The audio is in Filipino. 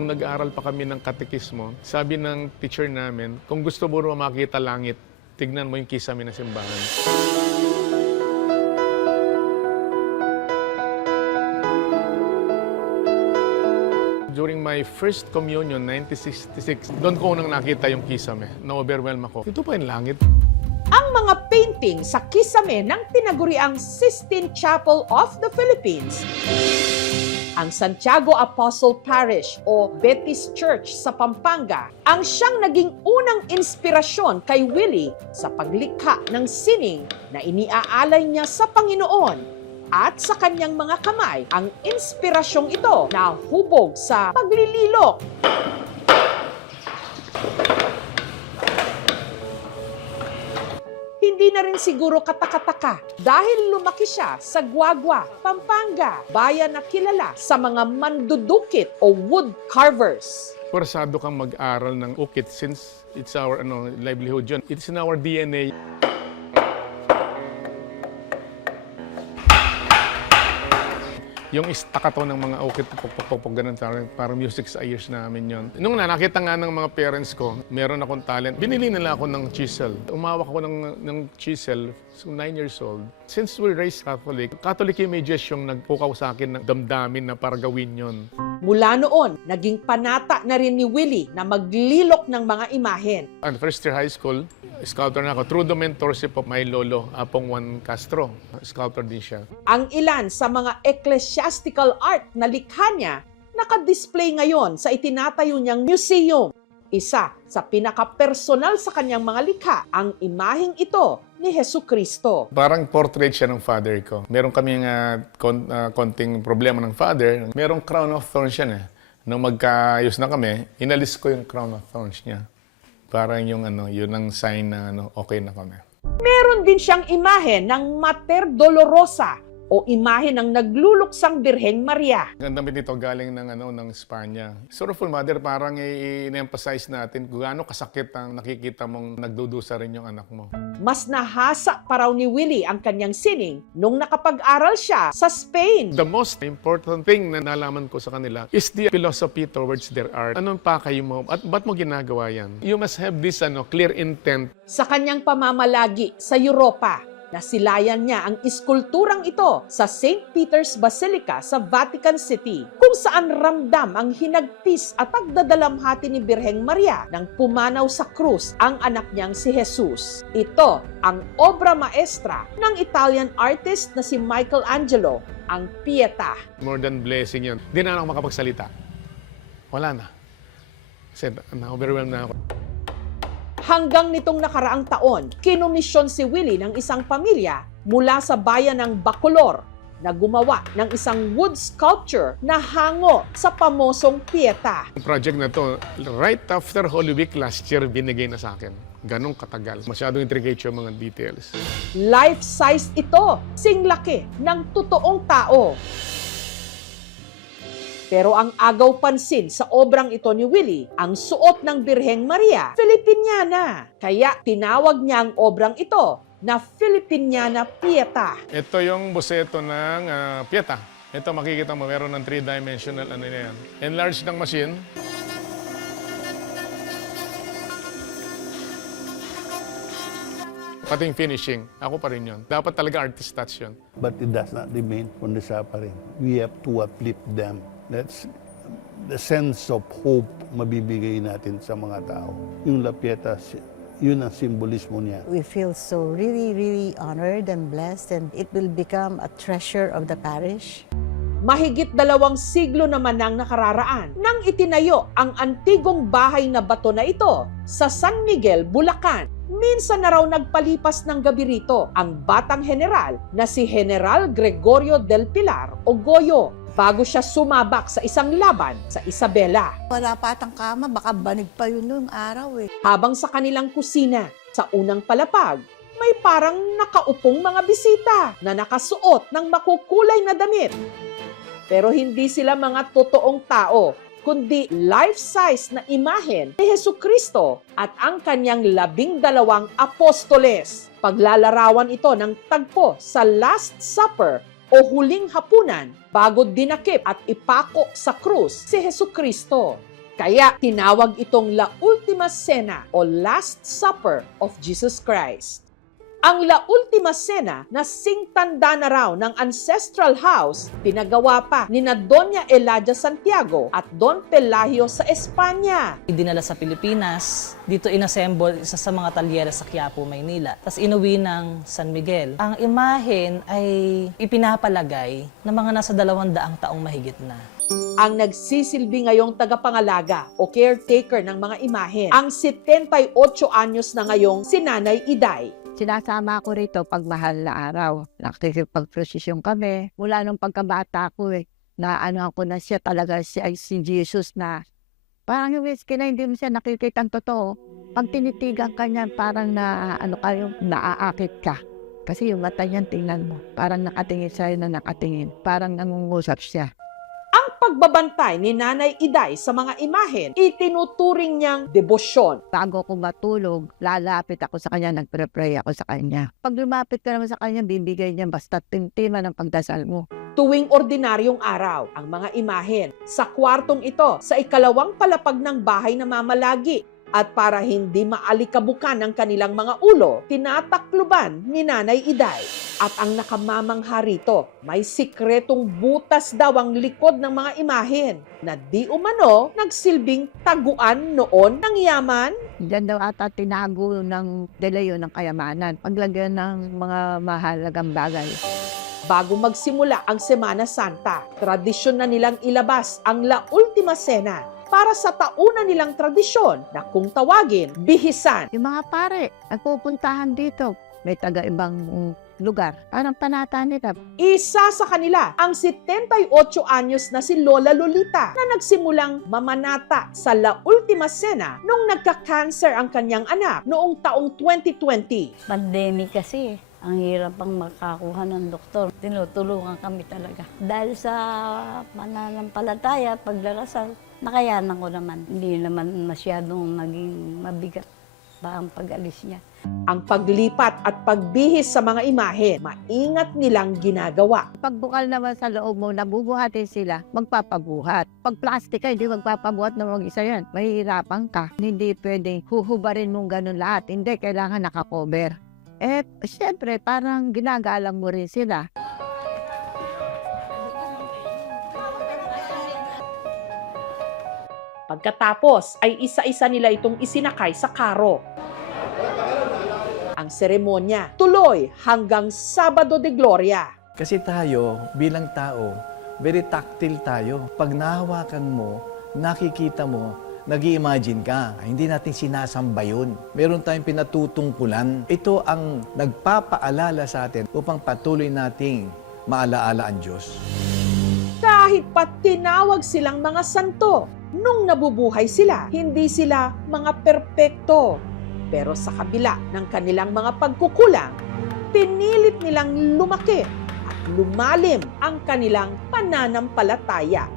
Nung nag-aaral pa kami ng katekismo, sabi ng teacher namin, kung gusto mo rin makita langit, tignan mo yung kisame ng simbahan. During my first communion, 1966, doon ko unang nakita yung kisame. Na-overwhelm ako. Ito pa yung langit. Ang mga painting sa kisame ng tinaguriang Sistine Chapel of the Philippines, ang Santiago Apostle Parish o Betis Church sa Pampanga, ang siyang naging unang inspirasyon kay Willie sa paglikha ng sining na iniaalay niya sa Panginoon. At sa kanyang mga kamay, ang inspirasyong ito na hubog sa paglililok. Hindi na rin siguro katakataka dahil lumaki siya sa Guagua, Pampanga, bayan na kilala sa mga mandudukit o wood carvers. Persado kang mag-aral ng ukit since it's our livelihood yun. It's in our DNA. Yung staccato ng mga ukit, pupuk-pupuk, ganun, parang music sa ears namin yon. Nung nakita nga ng mga parents ko, meron akong talent, binili nila ako ng chisel. Umawak ako ng chisel, so 9 years old. Since we're raised Catholic images yung nagpukaw sa akin ng damdamin na para gawin yon. Mula noon, naging panata na rin ni Willie na maglilok ng mga imahen. And first year high school, sculptor na ako through the mentorship of my lolo, Apong Juan Castro. Sculptor din siya. Ang ilan sa mga ecclesiastical art na likha niya naka-display ngayon sa itinatayo niyang museum. Isa sa pinaka-personal sa kanyang mga likha, ang imaheng ito ni Jesucristo. Parang portrait siya ng father ko. Meron kaming konting problema ng father. Merong crown of thorns siya eh. Nung magkaayos na kami, inalis ko yung crown of thorns niya. Parang yung yun ang sign na okay na kami. Meron din siyang imahe ng Mater Dolorosa o imahe ng nagluluksang Birheng Maria. Ang damit nito galing ng Espanya. Sorrowful Mother, parang i-emphasize natin kung gaano kasakit ang nakikita mong nagdudusa rin yung anak mo. Mas nahasa pa raw ni Willie ang kanyang sining nung nakapag-aral siya sa Spain. The most important thing na nalaman ko sa kanila is the philosophy towards their art. Anong pakay mo at ba't mo ginagawa yan? You must have this clear intent. Sa kanyang pamamalagi sa Europa, nasilayan niya ang iskulturang ito sa St. Peter's Basilica sa Vatican City, kung saan ramdam ang hinagpis at pagdadalamhati ni Birheng Maria nang pumanaw sa krus ang anak niyang si Jesus. Ito ang obra maestra ng Italian artist na si Michelangelo, ang Pietà. More than blessing yun. Hindi na ako makapagsalita. Wala na. Kasi na-overwhelmed na ako. Hanggang nitong nakaraang taon, kinomisyon si Willie ng isang pamilya mula sa bayan ng Bacolor na gumawa ng isang wood sculpture na hango sa pamosong Pietà. Yung project na to, right after Holy Week last year, binigay na sa akin. Ganong katagal. Masyadong intricate yung mga details. Life-size ito, singlaki ng totoong tao. Pero ang agaw pansin sa obrang ito ni Willie, ang suot ng Birheng Maria, Filipiniana. Kaya tinawag niya ang obrang ito na Filipiniana Pietà. Ito yung boseto ng Pietà. Ito makikita mo, meron ng 3-dimensional yan. Enlarge ng machine. Pating finishing, ako pa rin yun. Dapat talaga artist touch yun. But it does not remain on the suffering. We have to uplift them. That's the sense of hope mabibigay natin sa mga tao. Yung La Pietà, yun ang simbolismo niya. We feel so really, really honored and blessed, and it will become a treasure of the parish. Mahigit 2 siglo naman nang nakararaan nang itinayo ang antigong bahay na bato na ito sa San Miguel, Bulacan. Minsan na raw nagpalipas ng gabi rito ang batang general na si General Gregorio del Pilar o Goyo bago siya sumabak sa isang laban sa Isabela. Wala pa atang kama, baka banig pa yun noong araw eh. Habang sa kanilang kusina, sa unang palapag, may parang nakaupong mga bisita na nakasuot ng makukulay na damit. Pero hindi sila mga totoong tao, kundi life-size na imahen ni Jesucristo at ang kanyang 12 apostoles. Paglalarawan ito ng tagpo sa Last Supper o huling hapunan bago dinakip at ipako sa krus si Jesucristo. Kaya tinawag itong La Ultima Cena o Last Supper of Jesus Christ. Ang La Ultima Cena na singtanda na raw ng ancestral house, pinagawa pa ni na Doña Eladia Santiago at Don Pelagio sa Espanya. Dinala sa Pilipinas, dito inassemble isa sa mga talyeres sa Quiapo, Maynila. Tapos inuwi ng San Miguel. Ang imahen ay ipinapalagay ng mga nasa 200 taong mahigit na. Ang nagsisilbi ngayong tagapangalaga o caretaker ng mga imahen, ang 78 anyos na ngayong si Nanay Iday. Sinasama ko rito pag mahal na araw. Nakikipag-prosesyon kami. Mula nung pagkabata ko na ano ako na siya talaga siya ay si Jesus na parang yung whiskey na hindi mo siya nakikita ang totoo. Pag tinitigan ka niyan, parang na ano kayo, naaakit ka. Kasi yung mata niyan, tingnan mo. Parang nakatingin sa'yo na nakatingin. Parang nangungusap siya. Ang pagbabantay ni Nanay Iday sa mga imahen, itinuturing niyang debosyon. Bago ako matulog, lalapit ako sa kanya, nagpre-pray ako sa kanya. Pag lumapit ka naman sa kanya, bibigay niya basta timtima ng pagdasal mo. Tuwing ordinaryong araw, ang mga imahen sa kwartong ito sa ikalawang palapag ng bahay na mamalagi. At para hindi maalikabukan ng kanilang mga ulo, tinatakluban ni Nanay Iday. At ang nakamamangha rito, may sikretong butas daw ang likod ng mga imahen na di umano nagsilbing taguan noon ng yaman. Diyan daw ata tinago ng delayo ng kayamanan. Paglagyan ng mga mahalagang bagay. Bago magsimula ang Semana Santa, tradisyon na nilang ilabas ang La Ultima Cena para sa tauna nilang tradisyon na kung tawagin, bihisan. Yung mga pare, nagpupuntahan dito. May taga-ibang lugar. Parang panata nila. Isa sa kanila ang 78 anyos na si Lola Lolita na nagsimulang mamanata sa La Ultima Cena nung nagka-cancer ang kanyang anak noong taong 2020. Pandemic kasi, ang hirap pang makakuha ng doktor. Tinutulungan kami talaga. Dahil sa pananampalataya, pagdarasal, nakayanan ko naman. Hindi naman masyadong naging mabigat pa ang pag-alis niya. Ang paglipat at pagbihis sa mga imahen, maingat nilang ginagawa. Pag bukal naman sa loob mo, nabubuhatin sila, magpapabuhat. Pag plastic ka, hindi magpapabuhat na mag-isa yan. Mahihirapan ka. Hindi pwedeng huhubarin mong ganun lahat. Hindi, kailangan nakakover. Siyempre, parang ginagalang mo rin sila. Pagkatapos ay isa-isa nila itong isinakay sa karo. Ang seremonya tuloy hanggang Sabado de Gloria. Kasi tayo, bilang tao, very tactile tayo. Pag nahawakan mo, nakikita mo, nag-i-imagine ka. Hindi natin sinasamba yun. Meron tayong pinatutungkulan. Ito ang nagpapaalala sa atin upang patuloy nating maalaala ang Diyos. Kahit pa tinawag silang mga santo, nung nabubuhay sila, hindi sila mga perpekto. Pero sa kabila ng kanilang mga pagkukulang, pinilit nilang lumaki at lumalim ang kanilang pananampalataya.